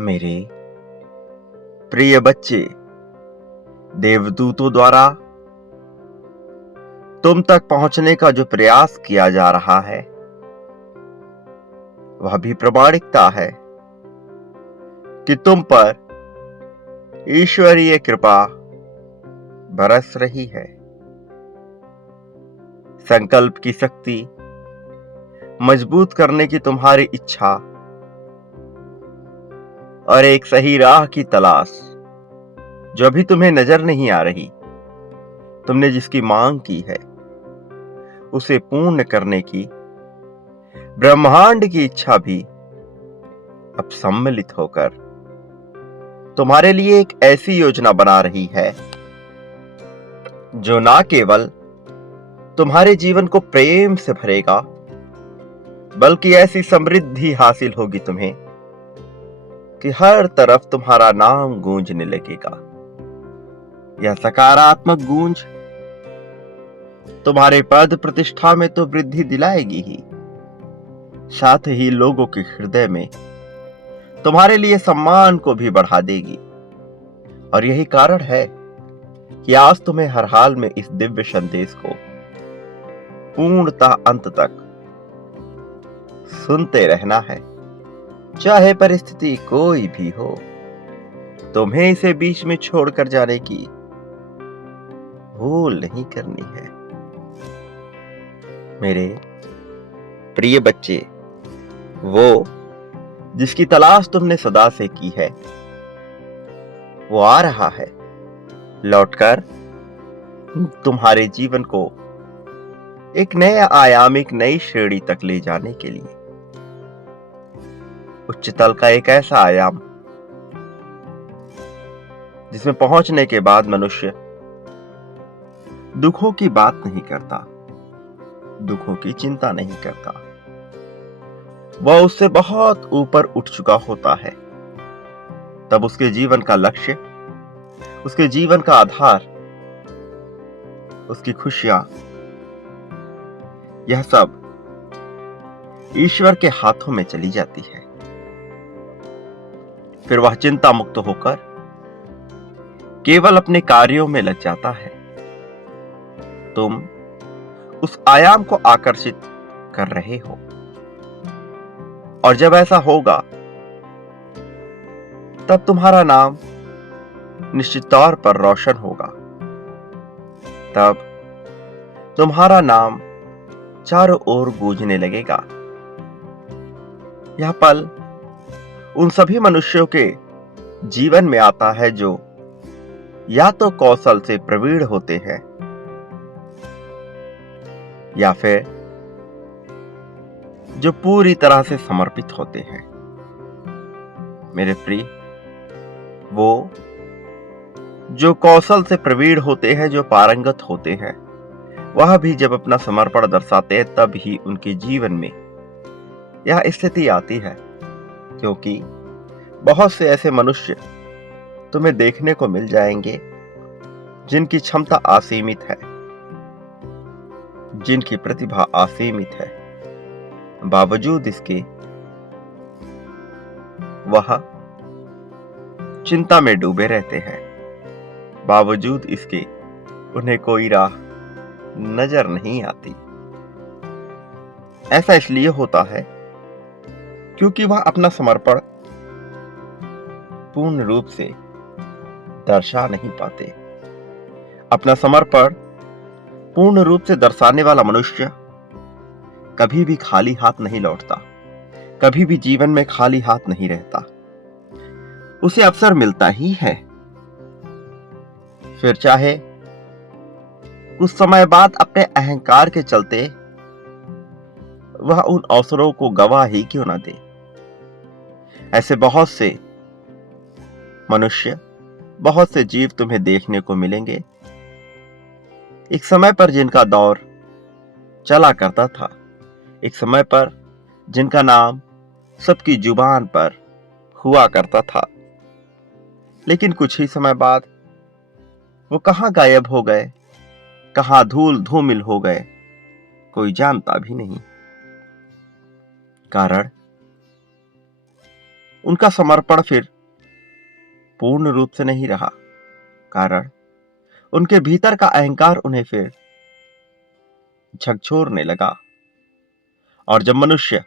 मेरे प्रिय बच्चे, देवदूतों द्वारा तुम तक पहुंचने का जो प्रयास किया जा रहा है वह भी प्रामाणिकता है कि तुम पर ईश्वरीय कृपा बरस रही है। संकल्प की शक्ति मजबूत करने की तुम्हारी इच्छा और एक सही राह की तलाश जो अभी तुम्हें नजर नहीं आ रही, तुमने जिसकी मांग की है उसे पूर्ण करने की ब्रह्मांड की इच्छा भी अब सम्मिलित होकर तुम्हारे लिए एक ऐसी योजना बना रही है जो ना केवल तुम्हारे जीवन को प्रेम से भरेगा बल्कि ऐसी समृद्धि हासिल होगी तुम्हें कि हर तरफ तुम्हारा नाम गूंजने लगेगा। यह सकारात्मक गूंज तुम्हारे पद प्रतिष्ठा में तो वृद्धि दिलाएगी ही, साथ ही लोगों के हृदय में तुम्हारे लिए सम्मान को भी बढ़ा देगी। और यही कारण है कि आज तुम्हें हर हाल में इस दिव्य संदेश को पूर्णतः अंत तक सुनते रहना है, चाहे परिस्थिति कोई भी हो। तुम्हें इसे बीच में छोड़कर जाने की भूल नहीं करनी है। मेरे प्रिय बच्चे, वो जिसकी तलाश तुमने सदा से की है वो आ रहा है, लौटकर तुम्हारे जीवन को एक नए आयाम, एक नई श्रेणी तक ले जाने के लिए। उच्च तल का एक ऐसा आयाम जिसमें पहुंचने के बाद मनुष्य दुखों की बात नहीं करता, दुखों की चिंता नहीं करता। वह उससे बहुत ऊपर उठ चुका होता है। तब उसके जीवन का लक्ष्य, उसके जीवन का आधार, उसकी खुशियां, यह सब ईश्वर के हाथों में चली जाती है। फिर वह चिंता मुक्त होकर केवल अपने कार्यों में लग जाता है। तुम उस आयाम को आकर्षित कर रहे हो और जब ऐसा होगा तब तुम्हारा नाम निश्चित तौर पर रोशन होगा। तब तुम्हारा नाम चारों ओर गूंजने लगेगा। यह पल उन सभी मनुष्यों के जीवन में आता है जो या तो कौशल से प्रवीण होते हैं या फिर जो पूरी तरह से समर्पित होते हैं। मेरे प्रिय, वो जो कौशल से प्रवीण होते हैं, जो पारंगत होते हैं, वह भी जब अपना समर्पण दर्शाते हैं तब ही उनके जीवन में यह स्थिति आती है। क्योंकि बहुत से ऐसे मनुष्य तुम्हें देखने को मिल जाएंगे जिनकी क्षमता असीमित है, जिनकी प्रतिभा असीमित है, बावजूद इसके वह चिंता में डूबे रहते हैं। बावजूद इसके उन्हें कोई राह नजर नहीं आती। ऐसा इसलिए होता है क्योंकि वह अपना समर्पण पूर्ण रूप से दर्शा नहीं पाते। अपना समर्पण पूर्ण रूप से दर्शाने वाला मनुष्य कभी भी खाली हाथ नहीं लौटता, कभी भी जीवन में खाली हाथ नहीं रहता। उसे अवसर मिलता ही है। फिर चाहे कुछ समय बाद अपने अहंकार के चलते वह उन अवसरों को गवा ही क्यों ना दे। ऐसे बहुत से मनुष्य, बहुत से जीव तुम्हें देखने को मिलेंगे एक समय पर जिनका दौर चला करता था, एक समय पर जिनका नाम सबकी जुबान पर हुआ करता था, लेकिन कुछ ही समय बाद वो कहां गायब हो गए, कहां धूल धूमिल हो गए, कोई जानता भी नहीं। कारण उनका समर्पण फिर पूर्ण रूप से नहीं रहा, कारण उनके भीतर का अहंकार उन्हें फिर झकझोरने लगा। और जब मनुष्य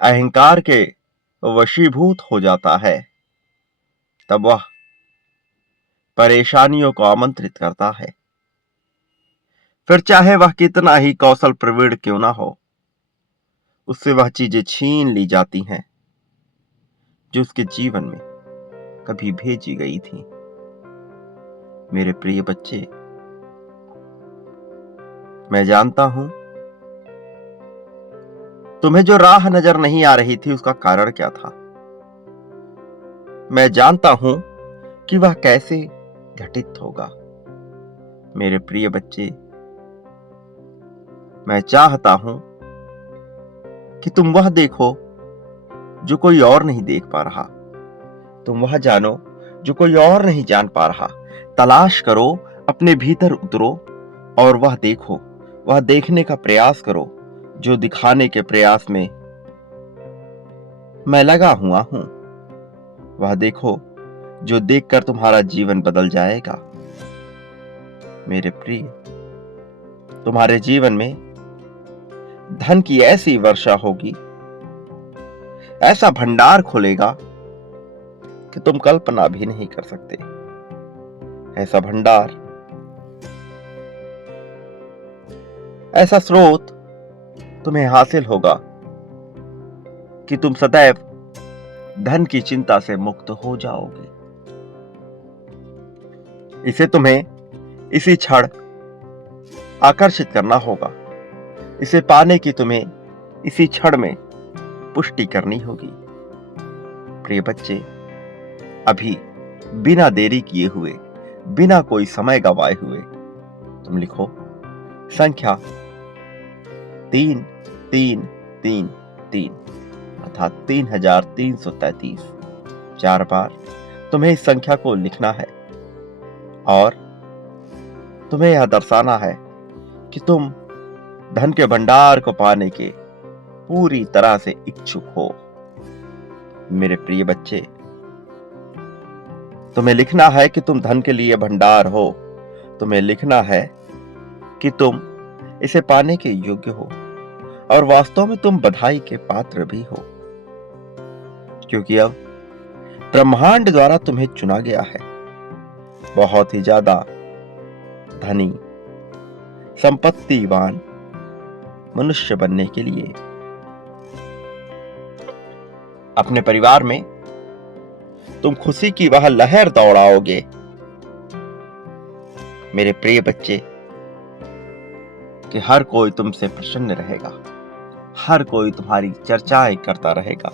अहंकार के वशीभूत हो जाता है, तब वह परेशानियों को आमंत्रित करता है। फिर चाहे वह कितना ही कौशल प्रवीण क्यों ना हो, उससे वह चीजें छीन ली जाती हैं जो उसके जीवन में कभी भेजी गई थी। मेरे प्रिय बच्चे, मैं जानता हूं तुम्हें जो राह नजर नहीं आ रही थी उसका कारण क्या था। मैं जानता हूं कि वह कैसे घटित होगा। मेरे प्रिय बच्चे, मैं चाहता हूं कि तुम वह देखो जो कोई और नहीं देख पा रहा। तुम वह जानो जो कोई और नहीं जान पा रहा। तलाश करो, अपने भीतर उतरो और वह देखो, वह देखने का प्रयास करो जो दिखाने के प्रयास में मैं लगा हुआ हूं। वह देखो जो देखकर तुम्हारा जीवन बदल जाएगा। मेरे प्रिय, तुम्हारे जीवन में धन की ऐसी वर्षा होगी, ऐसा भंडार खुलेगा कि तुम कल्पना भी नहीं कर सकते। ऐसा भंडार, ऐसा स्रोत तुम्हें हासिल होगा कि तुम सदैव धन की चिंता से मुक्त हो जाओगे। इसे तुम्हें इसी क्षण आकर्षित करना होगा। इसे पाने की तुम्हें इसी क्षण में पुष्टि करनी होगी। प्रिय बच्चे, अभी बिना देरी किए हुए, बिना कोई समय गवाए हुए तुम लिखो संख्या 3333 अर्थात 3333। 4 बार तुम्हें इस संख्या को लिखना है और तुम्हें यह दर्शाना है कि तुम धन के भंडार को पाने के पूरी तरह से इच्छुक हो। मेरे प्रिय बच्चे, तुम्हें लिखना है कि तुम धन के लिए भंडार हो। तुम्हें लिखना है कि तुम इसे पाने के योग्य हो और वास्तव में तुम बधाई के पात्र भी हो, क्योंकि अब ब्रह्मांड द्वारा तुम्हें चुना गया है बहुत ही ज्यादा धनी, संपत्तिवान मनुष्य बनने के लिए। अपने परिवार में तुम खुशी की वह लहर दौड़ाओगे। मेरे प्रिय बच्चे, कि हर कोई तुमसे प्रसन्न रहेगा, हर कोई तुम्हारी चर्चाएं करता रहेगा,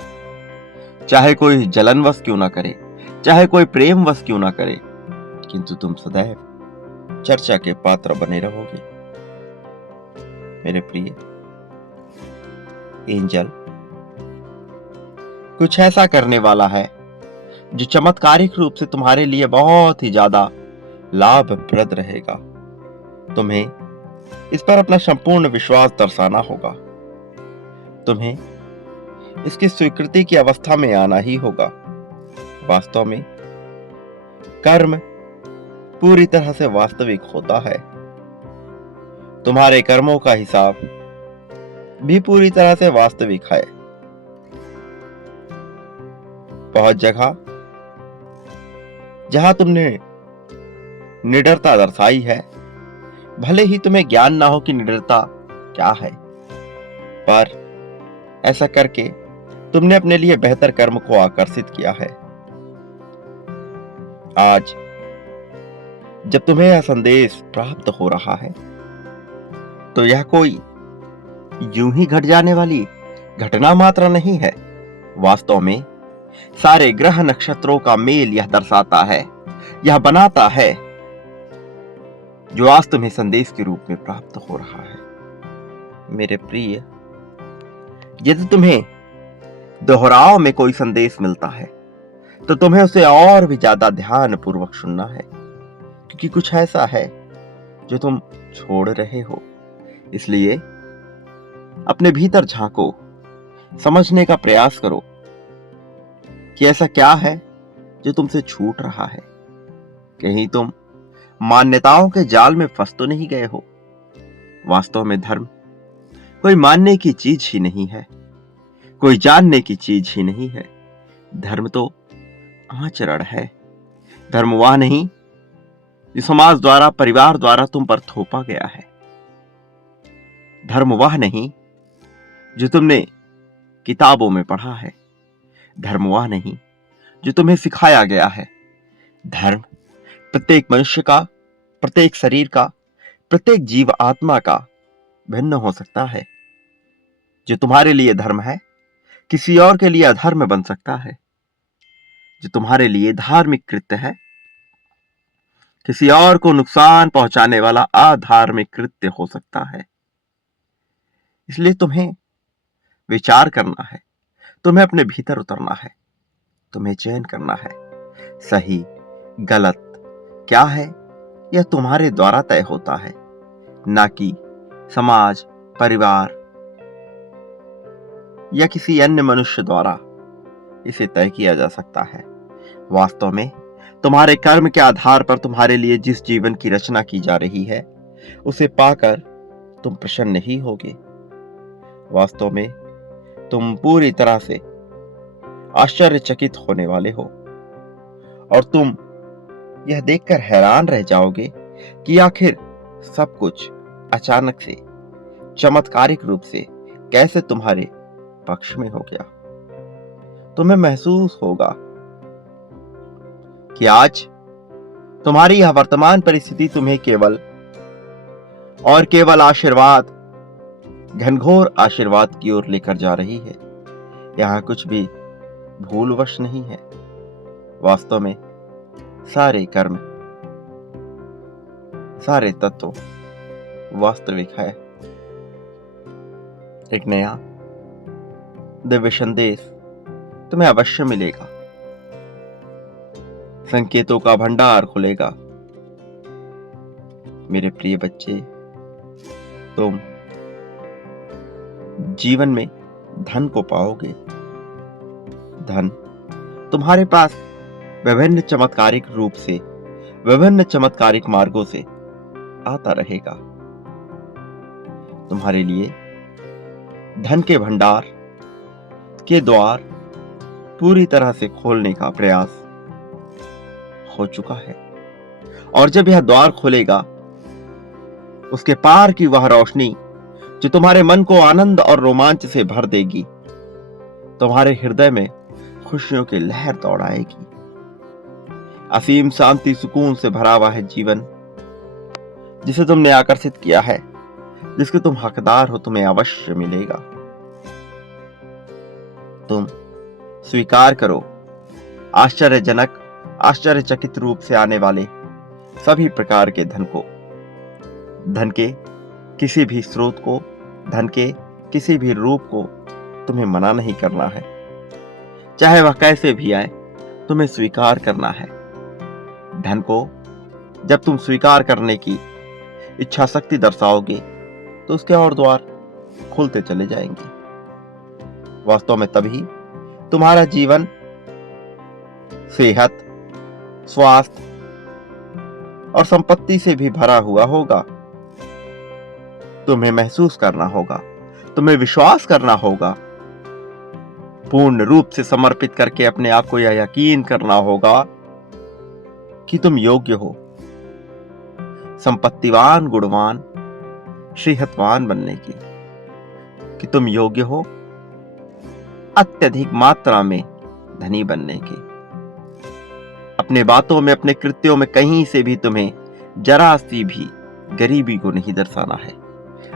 चाहे कोई जलनवश क्यों ना करे, चाहे कोई प्रेमवश क्यों ना करे, किंतु तुम सदैव चर्चा के पात्र बने रहोगे। मेरे प्रिय एंजल कुछ ऐसा करने वाला है जो चमत्कारिक रूप से तुम्हारे लिए बहुत ही ज्यादा लाभप्रद रहेगा। तुम्हें इस पर अपना संपूर्ण विश्वास दर्शाना होगा। तुम्हें इसकी स्वीकृति की अवस्था में आना ही होगा। वास्तव में कर्म पूरी तरह से वास्तविक होता है। तुम्हारे कर्मों का हिसाब भी पूरी तरह से वास्तविक है। बहुत जगह जहां तुमने निडरता दर्शाई है, भले ही तुम्हें ज्ञान ना हो कि निडरता क्या है, पर ऐसा करके तुमने अपने लिए बेहतर कर्म को आकर्षित किया है। आज जब तुम्हें यह संदेश प्राप्त हो रहा है, तो यह कोई यूं ही घट जाने वाली घटना मात्र नहीं है। वास्तव में सारे ग्रह नक्षत्रों का मेल यह दर्शाता है, यह बनाता है, जो आज तुम्हें संदेश के रूप में प्राप्त हो रहा है। मेरे प्रिय, यदि तुम्हें दोहराव में कोई संदेश मिलता है, तो तुम्हें उसे और भी ज्यादा ध्यान पूर्वक सुनना है, क्योंकि कुछ ऐसा है जो तुम छोड़ रहे हो। इसलिए अपने भीतर झांको, समझने का प्रयास करो कि ऐसा क्या है जो तुमसे छूट रहा है। कहीं तुम मान्यताओं के जाल में फंस तो नहीं गए हो। वास्तव में धर्म कोई मानने की चीज ही नहीं है, कोई जानने की चीज ही नहीं है। धर्म तो आचरण है। धर्म वह नहीं जो समाज द्वारा, परिवार द्वारा तुम पर थोपा गया है। धर्म वह नहीं जो तुमने किताबों में पढ़ा है। धर्म वह नहीं जो तुम्हें सिखाया गया है। धर्म प्रत्येक मनुष्य का, प्रत्येक शरीर का, प्रत्येक जीव आत्मा का भिन्न हो सकता है। जो तुम्हारे लिए धर्म है, किसी और के लिए अधर्म बन सकता है। जो तुम्हारे लिए धार्मिक कृत्य है, किसी और को नुकसान पहुंचाने वाला अधार्मिक कृत्य हो सकता है। इसलिए तुम्हें विचार करना है, तुम्हें अपने भीतर उतरना है, तुम्हें चयन करना है। सही गलत क्या है यह तुम्हारे द्वारा तय होता है, ना कि समाज, परिवार या किसी अन्य मनुष्य द्वारा इसे तय किया जा सकता है। वास्तव में तुम्हारे कर्म के आधार पर तुम्हारे लिए जिस जीवन की रचना की जा रही है, उसे पाकर तुम प्रसन्न ही होगे। वास्तव में तुम पूरी तरह से आश्चर्यचकित होने वाले हो और तुम यह देखकर हैरान रह जाओगे कि आखिर सब कुछ अचानक से, चमत्कारिक रूप से कैसे तुम्हारे पक्ष में हो गया। तुम्हें महसूस होगा कि आज तुम्हारी यह वर्तमान परिस्थिति तुम्हें केवल और केवल आशीर्वाद, घनघोर आशीर्वाद की ओर लेकर जा रही है। यहां कुछ भी भूलवश नहीं है। वास्तव में सारे कर्म, सारे तत्व वास्तविक है। एक नया दिव्य संदेश तुम्हें अवश्य मिलेगा। संकेतों का भंडार खुलेगा। मेरे प्रिय बच्चे, तुम जीवन में धन को पाओगे। धन तुम्हारे पास विभिन्न चमत्कारिक रूप से, विभिन्न चमत्कारिक मार्गों से आता रहेगा। तुम्हारे लिए धन के भंडार के द्वार पूरी तरह से खोलने का प्रयास हो चुका है। और जब यह द्वार खुलेगा, उसके पार की वह रोशनी जो तुम्हारे मन को आनंद और रोमांच से भर देगी, तुम्हारे हृदय में खुशियों की लहर दौड़ाएगी। असीम शांति, सुकून से भरा हुआ है जीवन जिसे तुमने आकर्षित किया है, जिसके तुम हकदार हो, तुम्हें अवश्य मिलेगा। तुम स्वीकार करो आश्चर्यजनक, आश्चर्यचकित रूप से आने वाले सभी प्रकार के धन को। धन के किसी भी स्रोत को, धन के किसी भी रूप को तुम्हें मना नहीं करना है। चाहे वह कैसे भी आए, तुम्हें स्वीकार करना है। धन को जब तुम स्वीकार करने की इच्छा शक्ति दर्शाओगे, तो उसके और द्वार खुलते चले जाएंगे। वास्तव में तभी तुम्हारा जीवन सेहत, स्वास्थ्य और संपत्ति से भी भरा हुआ होगा। तुम्हें महसूस करना होगा, तुम्हें विश्वास करना होगा, पूर्ण रूप से समर्पित करके अपने आप को यह यकीन करना होगा कि तुम योग्य हो संपत्तिवान, गुणवान, सेहतवान बनने की, कि तुम योग्य हो अत्यधिक मात्रा में धनी बनने की। अपने बातों में, अपने कृत्यों में कहीं से भी तुम्हें जरा सी भी गरीबी को नहीं दर्शाना है।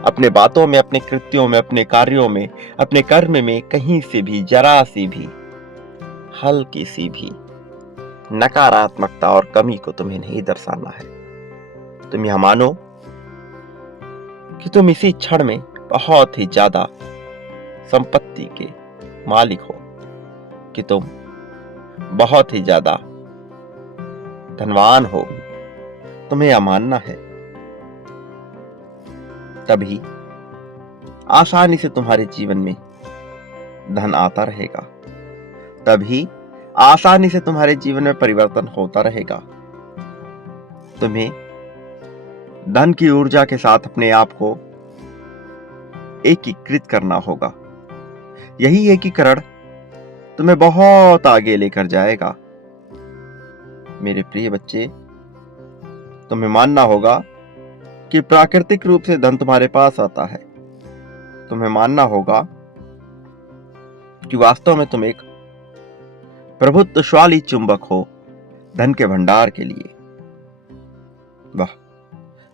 अपने बातों में, अपने कृत्यों में, अपने कार्यों में, अपने कर्म में कहीं से भी जरा सी भी, हल्की सी भी नकारात्मकता और कमी को तुम्हें नहीं दर्शाना है। तुम यह मानो कि तुम इसी क्षण में बहुत ही ज्यादा संपत्ति के मालिक हो, कि तुम बहुत ही ज्यादा धनवान हो। तुम्हें यह मानना है, तभी आसानी से तुम्हारे जीवन में धन आता रहेगा। तभी आसानी से तुम्हारे जीवन में परिवर्तन होता रहेगा। तुम्हें धन की ऊर्जा के साथ अपने आप को एकीकृत करना होगा। यही एकीकरण तुम्हें बहुत आगे लेकर जाएगा। मेरे प्रिय बच्चे, तुम्हें मानना होगा कि प्राकृतिक रूप से धन तुम्हारे पास आता है। तुम्हें मानना होगा कि वास्तव में तुम एक प्रभुत्वशाली चुंबक हो धन के भंडार के लिए। वह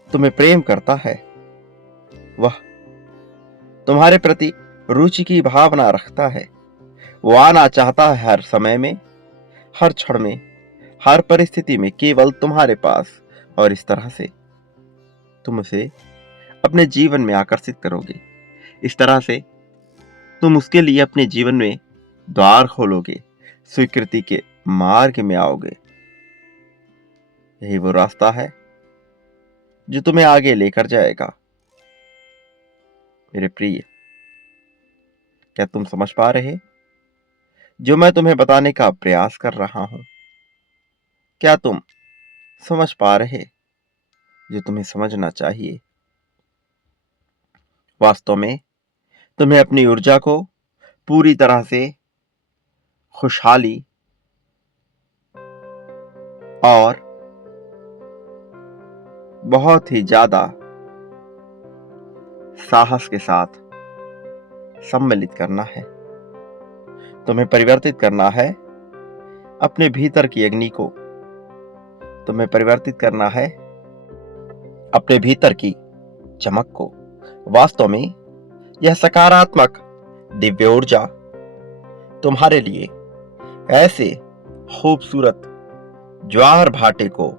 तुम्हें प्रेम करता है, वह तुम्हारे प्रति रुचि की भावना रखता है, वो आना चाहता है हर समय में, हर क्षण में, हर परिस्थिति में केवल तुम्हारे पास, और इस तरह से तुम उसे अपने जीवन में आकर्षित करोगे। इस तरह से तुम उसके लिए अपने जीवन में द्वार खोलोगे, स्वीकृति के मार्ग में आओगे। यही वो रास्ता है जो तुम्हें आगे लेकर जाएगा। मेरे प्रिय, क्या तुम समझ पा रहे जो मैं तुम्हें बताने का प्रयास कर रहा हूं? क्या तुम समझ पा रहे जो तुम्हें समझना चाहिए? वास्तव में तुम्हें अपनी ऊर्जा को पूरी तरह से खुशहाली और बहुत ही ज्यादा साहस के साथ सम्मिलित करना है। तुम्हें परिवर्तित करना है अपने भीतर की अग्नि को। तुम्हें परिवर्तित करना है अपने भीतर की चमक को। वास्तव में यह सकारात्मक दिव्य ऊर्जा तुम्हारे लिए ऐसे खूबसूरत ज्वार भाटे को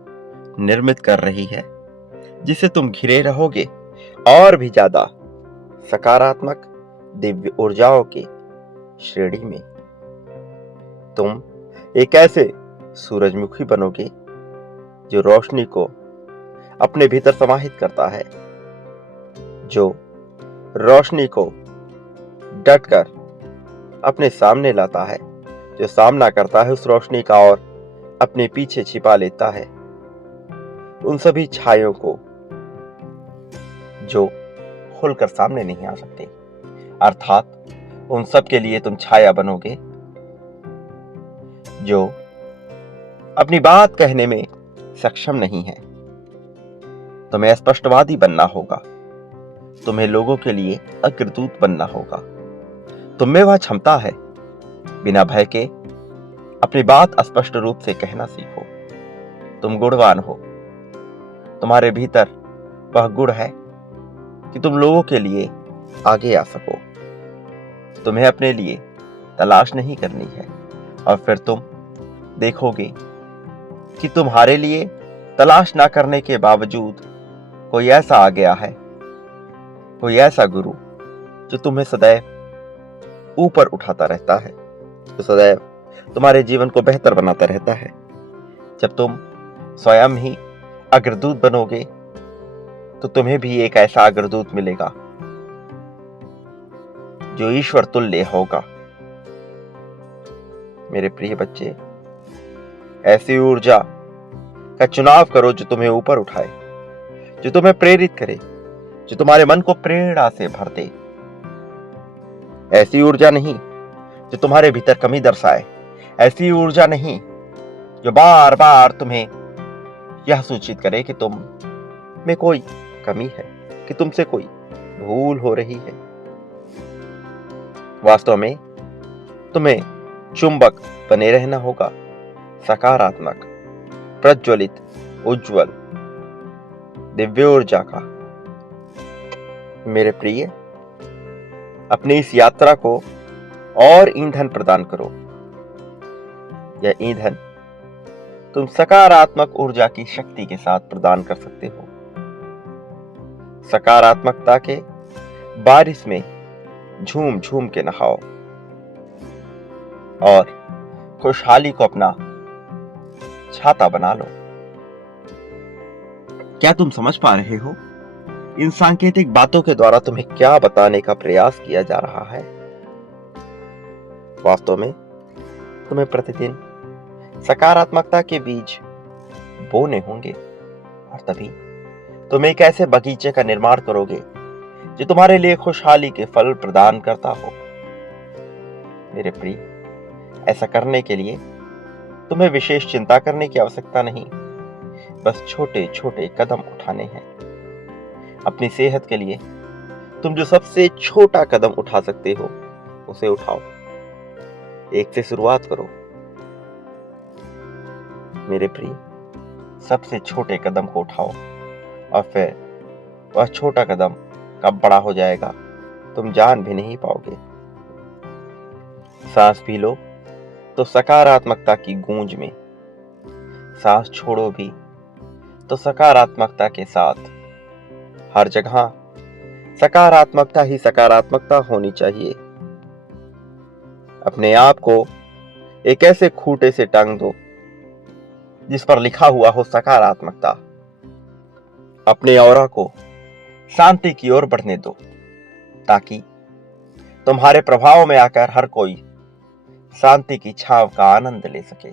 निर्मित कर रही है जिसे तुम घिरे रहोगे और भी ज्यादा सकारात्मक दिव्य ऊर्जाओं की श्रेणी में। तुम एक ऐसे सूरजमुखी बनोगे जो रोशनी को अपने भीतर समाहित करता है, जो रोशनी को डटकर अपने सामने लाता है, जो सामना करता है उस रोशनी का और अपने पीछे छिपा लेता है उन सभी छायों को जो खुलकर सामने नहीं आ सकते। अर्थात उन सब के लिए तुम छाया बनोगे जो अपनी बात कहने में सक्षम नहीं है। तुम्हें स्पष्टवादी बनना होगा। तुम्हें लोगों के लिए अग्रदूत बनना होगा। तुम में वह क्षमता है, बिना भय के अपनी बात स्पष्ट रूप से कहना सीखो। तुम गुणवान हो। तुम्हारे भीतर वह गुण है कि तुम लोगों के लिए आगे आ सको। तुम्हें अपने लिए तलाश नहीं करनी है, और फिर तुम देखोगे कि तुम्हारे लिए तलाश ना करने के बावजूद कोई ऐसा आ गया है, कोई ऐसा गुरु जो तुम्हें सदैव ऊपर उठाता रहता है, जो सदैव तुम्हारे जीवन को बेहतर बनाता रहता है। जब तुम स्वयं ही अग्रदूत बनोगे तो तुम्हें भी एक ऐसा अग्रदूत मिलेगा जो ईश्वर तुल्य होगा। मेरे प्रिय बच्चे, ऐसी ऊर्जा का चुनाव करो जो तुम्हें ऊपर उठाए, जो तुम्हें प्रेरित करे, जो तुम्हारे मन को प्रेरणा से भर दे। ऐसी ऊर्जा नहीं जो तुम्हारे भीतर कमी दर्शाए, ऐसी ऊर्जा नहीं जो बार बार तुम्हें यह सूचित करे कि तुम में कोई कमी है, कि तुमसे कोई भूल हो रही है। वास्तव में तुम्हें चुंबक बने रहना होगा, सकारात्मक, प्रज्वलित, उज्जवल दिव्य ऊर्जा का। मेरे प्रिय, अपनी इस यात्रा को और ईंधन प्रदान करो। यह ईंधन तुम सकारात्मक ऊर्जा की शक्ति के साथ प्रदान कर सकते हो। सकारात्मकता के बारिश में झूम झूम के नहाओ और खुशहाली को अपना छाता बना लो। क्या तुम समझ पा रहे हो इन सांकेतिक बातों के द्वारा तुम्हें क्या बताने का प्रयास किया जा रहा है? वास्तव में तुम्हें प्रतिदिन सकारात्मकता के बीज बोने होंगे, और तभी तुम एक ऐसे बगीचे का निर्माण करोगे जो तुम्हारे लिए खुशहाली के फल प्रदान करता हो। मेरे प्रिय, ऐसा करने के लिए तुम्हें विशेष चिंता करने की आवश्यकता नहीं, बस छोटे छोटे कदम उठाने हैं। अपनी सेहत के लिए तुम जो सबसे छोटा कदम उठा सकते हो उसे उठाओ। एक से शुरुआत करो। मेरे प्रिय, सबसे छोटे कदम को उठाओ, और फिर वह छोटा कदम कब बड़ा हो जाएगा तुम जान भी नहीं पाओगे। सांस भी लो तो सकारात्मकता की गूंज में, सांस छोड़ो भी तो सकारात्मकता के साथ। हर जगह सकारात्मकता ही सकारात्मकता होनी चाहिए। अपने आप को एक ऐसे खूंटे से टांग दो जिस पर लिखा हुआ हो सकारात्मकता। अपने ऑरा को शांति की ओर बढ़ने दो, ताकि तुम्हारे प्रभाव में आकर हर कोई शांति की छांव का आनंद ले सके।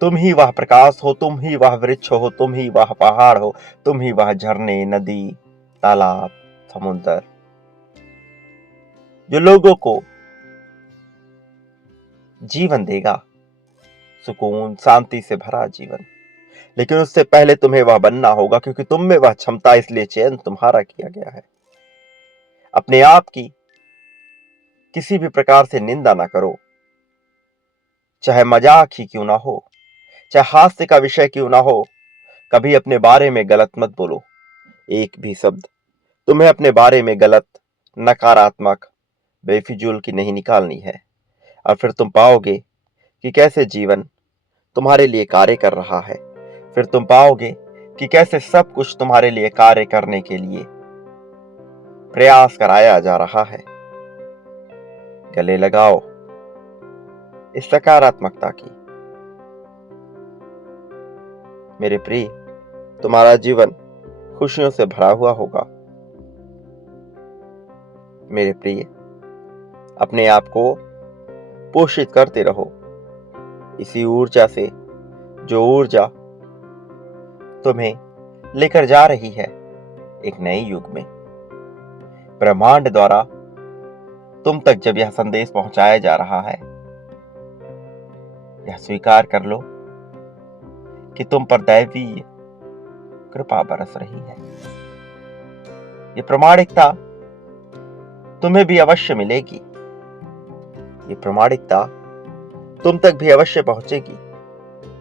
तुम ही वह प्रकाश हो, तुम ही वह वृक्ष हो, तुम ही वह पहाड़ हो, तुम ही वह झरने, नदी, तालाब, समुद्र, जो लोगों को जीवन देगा, सुकून, शांति से भरा जीवन। लेकिन उससे पहले तुम्हें वह बनना होगा, क्योंकि तुम में वह क्षमता, इसलिए चयन तुम्हारा किया गया है। अपने आप की किसी भी प्रकार से निंदा ना करो, चाहे मजाक ही क्यों ना हो, चाहे हास्य का विषय क्यों ना हो। कभी अपने बारे में गलत मत बोलो। एक भी शब्द तुम्हें अपने बारे में गलत, नकारात्मक, बेफिजूल की नहीं निकालनी है। और फिर तुम पाओगे कि कैसे जीवन तुम्हारे लिए कार्य कर रहा है। फिर तुम पाओगे कि कैसे सब कुछ तुम्हारे लिए कार्य करने के लिए प्रयास कराया जा रहा है। गले लगाओ इस सकारात्मकता की। मेरे प्रिय, तुम्हारा जीवन खुशियों से भरा हुआ होगा। मेरे प्रिय, अपने आप को पोषित करते रहो इसी ऊर्जा से, जो ऊर्जा तुम्हें लेकर जा रही है एक नए युग में। ब्रह्मांड द्वारा तुम तक जब यह संदेश पहुंचाया जा रहा है, यह स्वीकार कर लो कि तुम पर दैवीय कृपा बरस रही है। ये प्रामाणिकता तुम्हें भी अवश्य मिलेगी। ये प्रामाणिकता तुम तक भी अवश्य पहुंचेगी।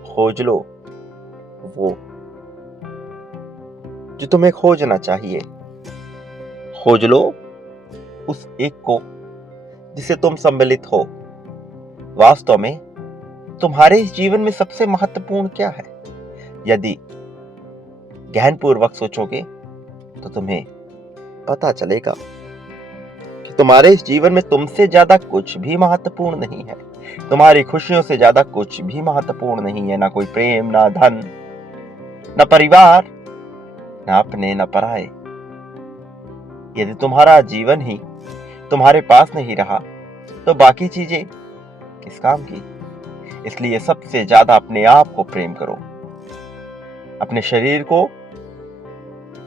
खोज लो वो जो तुम्हें खोजना चाहिए। खोज लो उस एक को जिसे तुम सम्मिलित हो। वास्तव में तुम्हारे इस जीवन में सबसे महत्वपूर्ण क्या है? यदि गहनपूर्वक सोचोगे तो तुम्हें पता चलेगा कि तुम्हारे इस जीवन में तुमसे ज्यादा कुछ भी महत्वपूर्ण नहीं है। तुम्हारी खुशियों से ज्यादा कुछ भी महत्वपूर्ण नहीं है। ना कोई प्रेम, ना धन, ना परिवार, ना अपने, ना पराए। यदि तुम्हारा जीवन ही तुम्हारे पास नहीं रहा तो बाकी चीजें किस काम की? इसलिए सबसे ज्यादा अपने आप को प्रेम करो। अपने शरीर को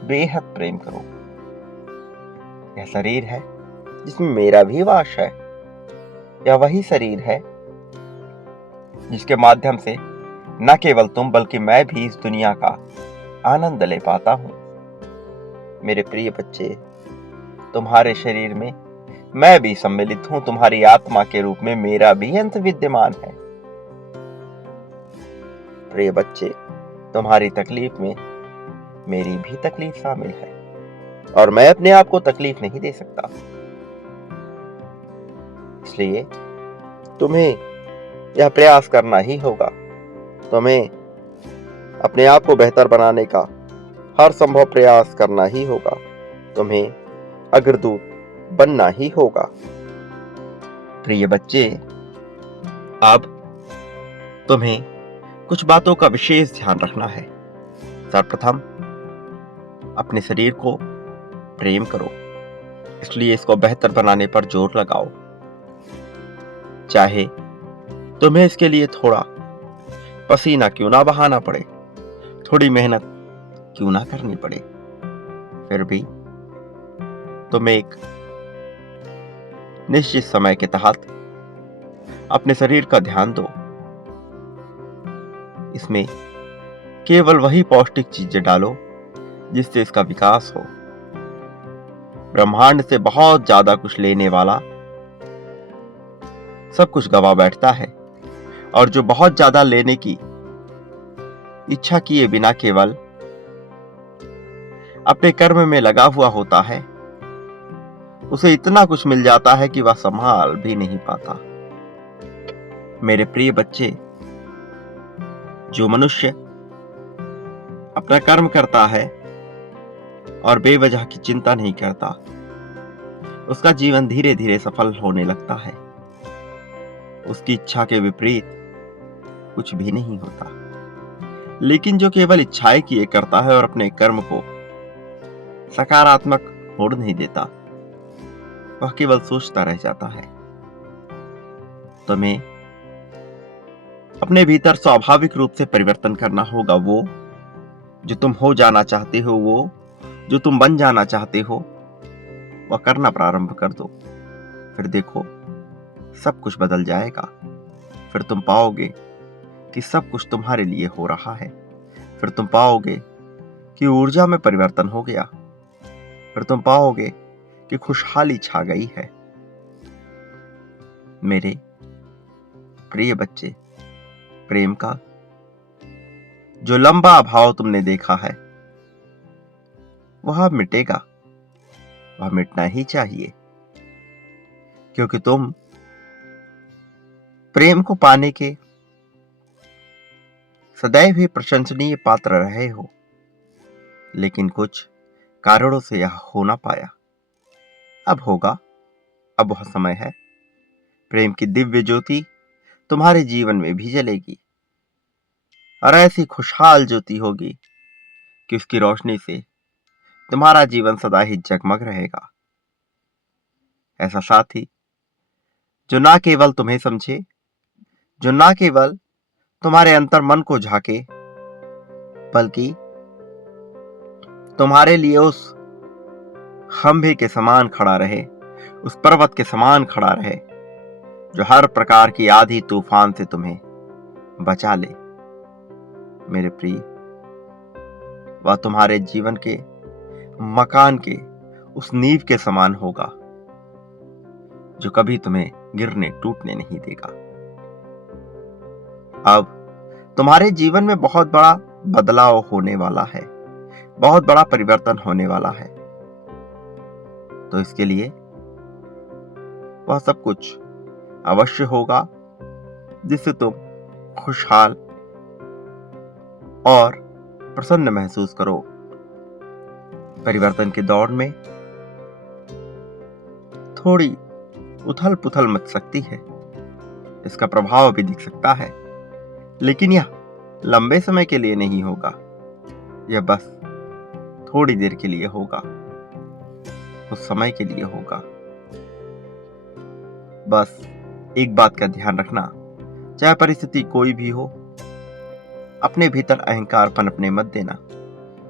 बेहद प्रेम करो। यह शरीर है जिसमें मेरा भी वास है। यह वही शरीर है जिसके माध्यम से न केवल तुम बल्कि मैं भी इस दुनिया का आनंद ले पाता हूं। मेरे प्रिय बच्चे, तुम्हारे शरीर में मैं भी सम्मिलित हूं। तुम्हारी आत्मा के रूप में मेरा भी अंश विद्यमान है। प्रिय बच्चे, तुम्हारी तकलीफ में मेरी भी तकलीफ शामिल है, और मैं अपने आप को तकलीफ नहीं दे सकता। इसलिए तुम्हें यह प्रयास करना ही होगा। तुम्हें अपने आप को बेहतर बनाने का हर संभव प्रयास करना ही होगा। तुम्हें अग्रदूत बनना ही होगा। प्रिय बच्चे, अब तुम्हें कुछ बातों का विशेष ध्यान रखना है। सर्वप्रथम अपने शरीर को प्रेम करो, इसलिए इसको बेहतर बनाने पर जोर लगाओ। चाहे तुम्हें इसके लिए थोड़ा पसीना क्यों ना बहाना पड़े, थोड़ी मेहनत क्यों ना करनी पड़े, फिर भी तुम एक निश्चित समय के तहत अपने शरीर का ध्यान दो। इसमें केवल वही पौष्टिक चीजें डालो जिससे इसका विकास हो। ब्रह्मांड से बहुत ज्यादा कुछ लेने वाला सब कुछ गवा बैठता है, और जो बहुत ज्यादा लेने की इच्छा किए बिना केवल अपने कर्म में लगा हुआ होता है, उसे इतना कुछ मिल जाता है कि वह संभाल भी नहीं पाता। मेरे प्रिय बच्चे, जो मनुष्य अपना कर्म करता है और बेवजह की चिंता नहीं करता, उसका जीवन धीरे धीरे सफल होने लगता है। उसकी इच्छा के विपरीत कुछ भी नहीं होता। लेकिन जो केवल इच्छाएं किए करता है और अपने कर्म को सकारात्मक मोड़ नहीं देता, वह केवल सोचता रह जाता है। तुम्हें अपने भीतर स्वाभाविक रूप से परिवर्तन करना होगा। वो जो तुम हो जाना चाहते हो, वो जो तुम बन जाना चाहते हो, वह करना प्रारंभ कर दो। फिर देखो, सब कुछ बदल जाएगा। फिर तुम पाओगे कि सब कुछ तुम्हारे लिए हो रहा है। फिर तुम पाओगे कि ऊर्जा में परिवर्तन हो गया। फिर तुम पाओगे कि खुशहाली छा गई है। मेरे प्रिय बच्चे, प्रेम का जो लंबा अभाव तुमने देखा है, वह मिटेगा। वह मिटना ही चाहिए, क्योंकि तुम प्रेम को पाने के सदैव ही प्रशंसनीय पात्र रहे हो। लेकिन कुछ कारणों से यह हो ना पाया। अब होगा। अब वह समय है। प्रेम की दिव्य ज्योति तुम्हारे जीवन में भी जलेगी, और ऐसी खुशहाल ज्योति होगी कि उसकी रोशनी से तुम्हारा जीवन सदा ही जगमग रहेगा। ऐसा साथी जो ना केवल तुम्हें समझे, जो ना केवल तुम्हारे अंतर मन को झांके, बल्कि तुम्हारे लिए उस खंभे के समान खड़ा रहे, उस पर्वत के समान खड़ा रहे, जो हर प्रकार की आंधी तूफान से तुम्हें बचा ले। मेरे प्रिय, वह तुम्हारे जीवन के मकान के उस नींव के समान होगा, जो कभी तुम्हें गिरने टूटने नहीं देगा। अब तुम्हारे जीवन में बहुत बड़ा बदलाव होने वाला है, बहुत बड़ा परिवर्तन होने वाला है। तो इसके लिए वह सब कुछ अवश्य होगा जिससे तुम खुशहाल और प्रसन्न महसूस करो। परिवर्तन के दौर में थोड़ी उथल पुथल मच सकती है, इसका प्रभाव भी दिख सकता है, लेकिन यह लंबे समय के लिए नहीं होगा। यह बस थोड़ी देर के लिए होगा, उस समय के लिए होगा। बस एक बात का ध्यान रखना, चाहे परिस्थिति कोई भी हो, अपने भीतर अहंकार पनपने मत देना,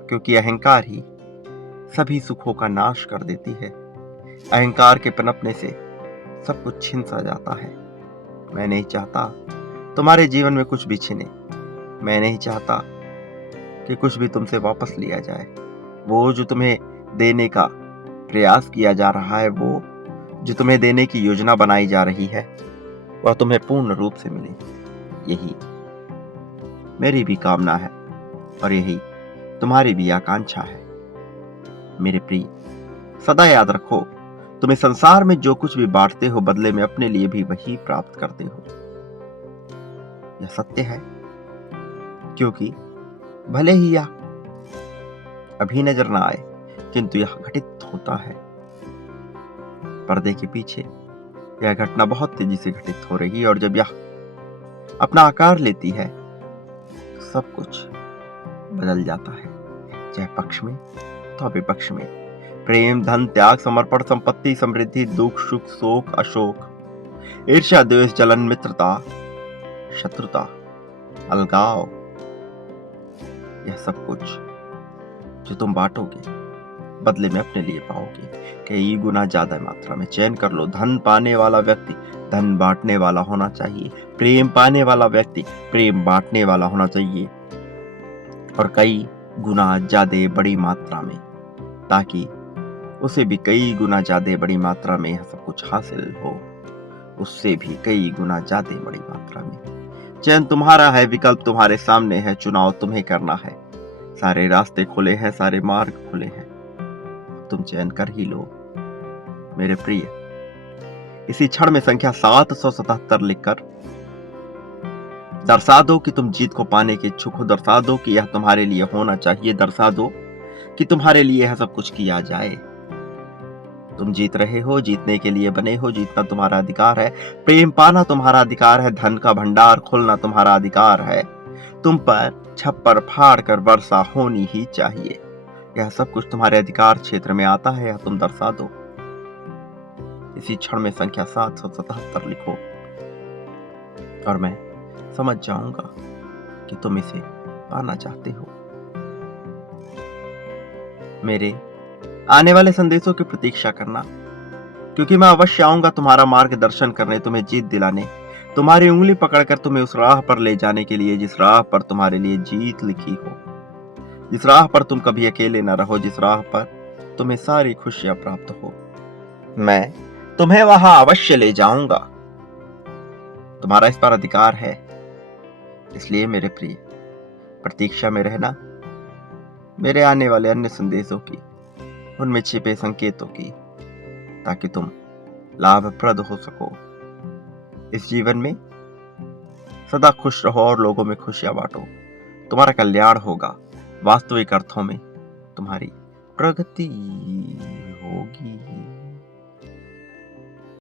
क्योंकि अहंकार ही सभी सुखों का नाश कर देती है। अहंकार के पनपने से सब कुछ छिन सा जाता है। मैं नहीं चाहता तुम्हारे जीवन में कुछ भी छिने। मैं नहीं चाहता कि कुछ भी तुमसे वापस लिया जाए। वो जो तुम्हें देने का प्रयास किया जा रहा है, वो जो तुम्हें देने की योजना बनाई जा रही है, वह तुम्हें पूर्ण रूप से मिले। यही मेरी भी कामना है, और यही तुम्हारी भी आकांक्षा है। मेरे प्रिय, सदा याद रखो, तुम इस संसार में जो कुछ भी बांटते हो, बदले में अपने लिए भी वही प्राप्त करते हो। यह सत्य है, क्योंकि भले ही यह अभी नजर ना आए, किंतु यह घटित होता है। पर्दे के पीछे यह घटना बहुत तेजी से घटित हो रही है, और जब यह अपना आकार लेती है, तो सब कुछ बदल जाता है, चाहे पक्ष में तो विपक्ष में। प्रेम, धन, त्याग, समर्पण, संपत्ति, समृद्धि, दुख, सुख, शोक, अशोक, ईर्ष्या, द्वेष, जलन, मित्रता, शत्रुता, अलगाव, यह सब कुछ जो तुम बांटोगे बदले में अपने लिए पाओगे कई गुना ज्यादा मात्रा में। चयन कर लो, धन पाने वाला व्यक्ति धन बांटने वाला होना चाहिए, प्रेम पाने वाला व्यक्ति प्रेम बांटने वाला होना चाहिए, और कई गुना ज्यादा बड़ी मात्रा में, ताकि उसे भी कई गुना ज्यादा बड़ी मात्रा में यह सब कुछ हासिल हो, उससे भी कई गुना ज्यादा बड़ी मात्रा में। चयन तुम्हारा है, विकल्प तुम्हारे सामने है, चुनाव तुम्हें करना है। सारे रास्ते खुले हैं, सारे मार्ग खुले हैं, तुम चयन कर ही लो मेरे प्रिय। इसी क्षण में संख्या 777 लिखकर दर्शा दो कि तुम जीत को पाने के इच्छुक हो, दर्शा दो कि यह तुम्हारे लिए होना चाहिए, दर्शा दो कि तुम्हारे लिए यह सब कुछ किया जाए। तुम जीत रहे हो, जीतने के लिए बने हो, जीतना तुम्हारा अधिकार है, प्रेम पाना तुम्हारा अधिकार है, धन का भंडार खोलना तुम्हारा अधिकार है। तुम पर छप्पर फाड़ कर वर्षा होनी ही चाहिए, यह सब कुछ तुम्हारे अधिकार क्षेत्र में आता है, यह तुम दर्शा दो। इसी क्षण में संख्या 777 लिखो और मैं समझ जाऊंगा कि तुम इसे पाना चाहते हो। मेरे आने वाले संदेशों की प्रतीक्षा करना, क्योंकि मैं अवश्य आऊंगा तुम्हारा मार्गदर्शन करने, तुम्हें जीत दिलाने, तुम्हारी उंगली पकड़कर तुम्हें उस राह पर ले जाने के लिए जिस राह पर तुम्हारे लिए जीत लिखी हो, जिस राह पर तुम कभी अकेले न रहो, जिस राह पर तुम्हें सारी खुशियां प्राप्त हो। मैं तुम्हें वहां अवश्य ले जाऊंगा, तुम्हारा इस पर अधिकार है। इसलिए मेरे प्रिय, प्रतीक्षा में रहना मेरे आने वाले अन्य संदेशों की, उनमें छिपे संकेतों की, ताकि तुम लाभप्रद हो सको। इस जीवन में सदा खुश रहो और लोगों में खुशियां बांटो, तुम्हारा कल्याण होगा, वास्तविक अर्थों में तुम्हारी प्रगति।